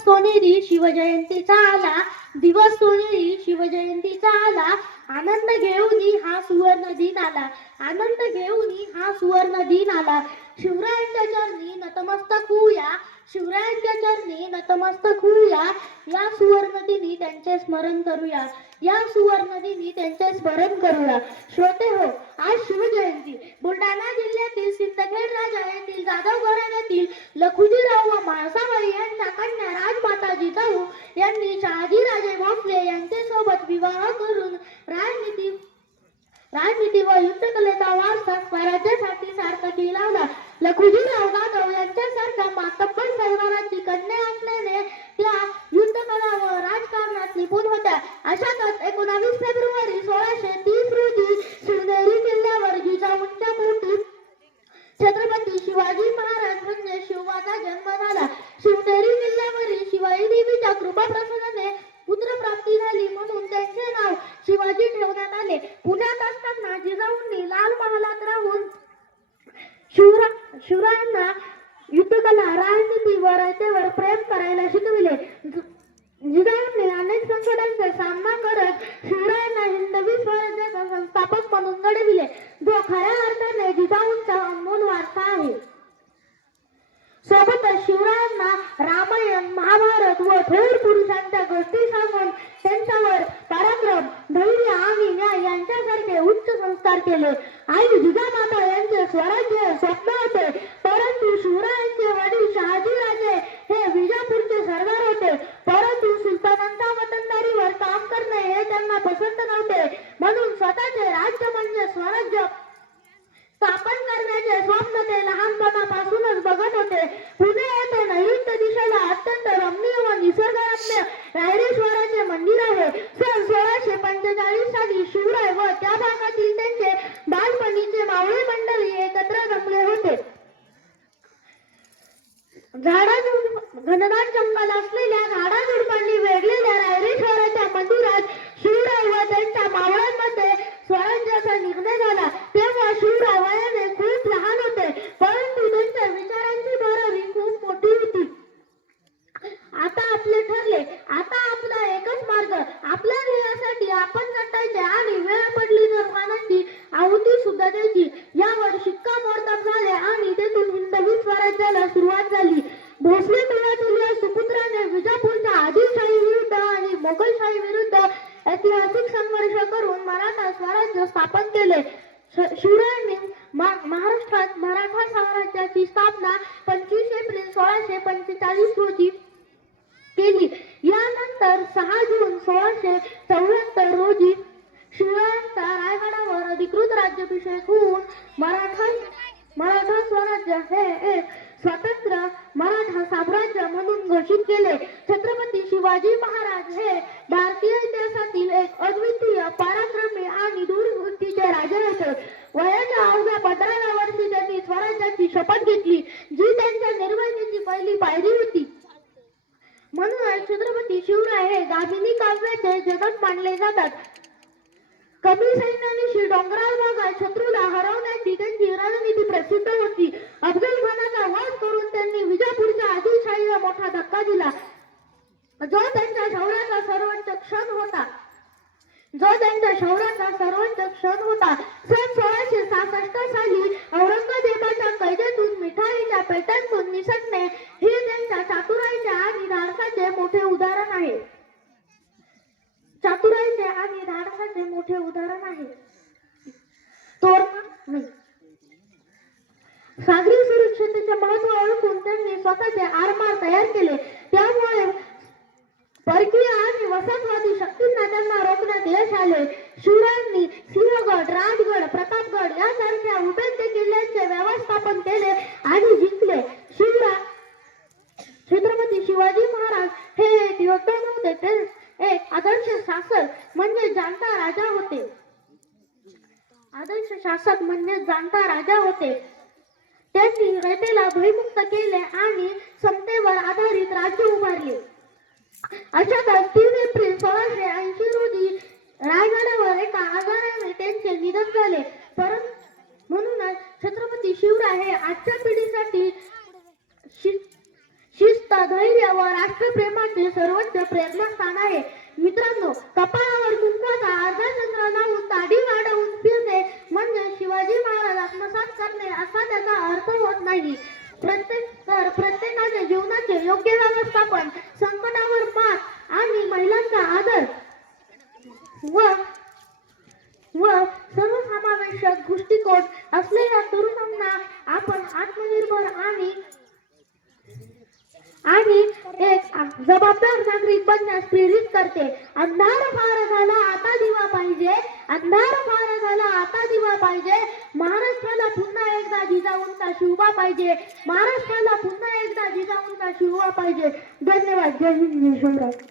सोनेरी शिवजयंतीचा आला, दिवस सोनेरी शिवजयंतीचा आला, आनंद घेऊनी हा सुवर्ण दिन आला, आनंद घेऊनी हा सुवर्ण दिन आला. शिवरायांच्या चरणी नतमस्तक होऊया, शिवरायांच्या चरणी नतमस्तक होऊया, या सुवर्ण दिनी त्यांचे स्मरण करूया, या सुवर्ण दिनी त्यांचे स्मरण करूया. श्रोते हो, आज शिवजयंती. बुलढाणा जिल्ह्यातील सिंदखेड राजा येथील जाधव घराण्यातील लखुजीराव व म्हाळसाबाई यांच्या कन्या राजमाता जिजाऊ यांनी शहाजीराजे भोसले यांच्यासोबत विवाह करून राजनीती व युद्धकलेचा वारसा स्वराज्यासाठी सार्थकी लावला. लखुजीराव जाधव यांच्यासारख्या मातब्बर सरदाराची कन्या असल्याने त्या युद्धकला व राजकारणात निपुण होत्या. अशातच 19 फेब्रुवारी 1630 रोजी शिवनेरी किल्ल्यावर जिजाऊंच्या पोटी छत्रपती शिवाजी महाराज म्हणजे शिवबाचा जन्म झाला. शिवनेरी किल्ल्यावरील शिवाई देवीच्या कृपाप्रसादाने पुत्रप्राप्ती झाली म्हणून त्यांचे नाव शिवाजी ठेवण्यात आले. पुण्यात असताना जिजाऊंनी लाल महालात राहून शिवरायांना युद्धकला, राजनीती व रयतेवर प्रेम करायला शिकविले. जिजाऊंनी अनेक संकटांचा सामना करत शिवरायांना हिंदवी स्वराज्याचा संस्थापक म्हणून घडविले, जो खऱ्या अर्थाने जिजाऊंचा अनमोल वारसा आहे. सोबतच शिवरायांना रामायण, महाभारत व थोर पुरुषांच्या गोष्टी सांगून त्यांच्यावर पराक्रम, धैर्य आणि न्याय यांच्यासारखे उच्च संस्कार केले. आई जिजामाता यांचे स्वराज्य स्वप्न होते, परंतु शिवरायांचे वडील शहाजीराजे हे विजापूरचे सरदार होते. परंतु सुलतानांच्या वतनदारीवर काम करणे हे त्यांना पसंत नव्हते, म्हणून स्वतःचे राज्य म्हणजे स्वराज्य स्थापन करण्याचे स्वप्न ते लहानपणापासूनच बघत होते. पुणे येथे नैऋत्य दिशेला अत्यंत रमणीय व निसर्गरम्य रायरेश्वराचे मंदिर आहे. सन 1645 साली शिवराय व त्या भागातील त्यांचे बालपणीचे मावळे मंडळी एकत्र जमले होते. घनदाट जंगल असलेल्या झाडाझुडपांनी वेढलेल्या रायरेश्वराच्या मंदिरात शिवराय व त्यांच्या मावळ्यांमध्ये स्वराज्याचा निर्णय झाला. तेव्हा शिवराय वयाने खूप लहान होते, परंतु त्यांच्या विचारांची भरारी खूप मोठी होती. आता आपले ठरले, आता आपला एकच मार्ग, आपल्या ध्येयासाठी आपण झटायचे आणि वेळ पडली तर प्राणांची आहुती सुद्धा द्यायची. यावर शिक्कामोर्तब झाले आणि तेथून हिंदवी स्वराज्याला सुरुवात झाली. भोसले कुळातील या सुपुत्राने विजापूरच्या आदिलशाही विरुद्ध आणि मोगलशाही विरुद्ध ऐतिहासिक संघर्ष करून मराठा स्वराज्य स्थापन केले. शिवरायांनी महाराष्ट्रात मराठा साम्राज्याची स्थापना 25 एप्रिल 1645 रोजी केली. यानंतर 6 जून 1674 रोजी शिवरायांचा रायगडावर अधिकृत राज्याभिषेक होऊन मराठा स्वराज्य हे एक स्वतंत्र मराठा साम्राज्य म्हणून घोषित केले. छत्रपती शिवाजी महाराज हे भारतीय इतिहासातील एक अद्वितीय, पराक्रमी आणि दूरदृष्टीचे राजे होते. वयाच्या अवघ्या 15व्या वर्षी त्यांनी स्वराज्याची शपथ घेतली, जी त्यांच्या निर्मितीची पहिली पायरी होती. म्हणूनच छत्रपती शिवराय हे दामिनी काव्याचे जनक मानले जातात. कमी सैन्यानिशी डोंगराळ भागात शत्रूला हरवण्याची त्यांची रणनीती प्रसिद्ध होती. अफजल खानाचा वध करून त्यांनी विजापूरच्या आदिलशाहीला मोठा धक्का दिला, जो त्यांच्या शौर्याचा सर्वोच्च क्षण होता. सन 1666 साली औरंगजेबाच्या कैदेतून मिठाईच्या पेट्यांतून निसटणे हे त्यांच्या चातुर्याचे आणि धाडसाचे मोठे उदाहरण आहे. सागरी सुरक्षेचे महत्त्व ओळखून त्यांनी स्वतःचे आरमार तयार केले. त्यामुळे परकीय आणि वसाहतवादी शक्तींना त्यांना रोखण्यात यश आले. शिवरायांनी सिंहगड, राजगड, प्रतापगड यासारख्या उभ्या किल्ल्यांचे व्यवस्थापन केले आणि जिंकले. छत्रपती शिवाजी महाराज हे एक योद्धा नव्हते, ते एक आदर्श शासक म्हणजे जाणता राजा होते. त्यांनी रयतेला भयमुक्त केले आणि समतेवर आधारित राज्य उभारले. अशातच 3 एप्रिल 1680 रोजी रायगडावर एका आजाराने त्यांचे निधन झाले. म्हणूनच छत्रपती शिवराय हे आजच्या पिढीसाठी शिस्त, धैर्य व राष्ट्रप्रेमाचे सर्वोच्च प्रेरणास्थान आहे. मित्रांनो, कपाळावर कुंकवाचा अर्धा चंद्र लावून दाढी वाढवून फिरणे म्हणजे शिवाजी महाराज आत्मसात करणे असा त्याचा अर्थ होत नाही. प्रत्येकाने जीवनाचे योग्य व्यवस्थापन, संकटावर मात आणि महिलांचा आदर व सर्वसमावेशक दृष्टिकोन असलेल्या तरुणांना आपण आत्मनिर्भर आणि एक जबाबदार नागरिक बनण्यास प्रेरित करते. अंधार फार झाला आता दिवा पाहिजे, अंधार फार झाला आता दिवा पाहिजे. महाराष्ट्राला पुन्हा एकदा जिजाऊंचा शिवबा पाहिजे, महाराष्ट्राला पुन्हा एकदा जिजाऊंचा शिवबा पाहिजे. धन्यवाद. जय हिंद, जय शिवराय.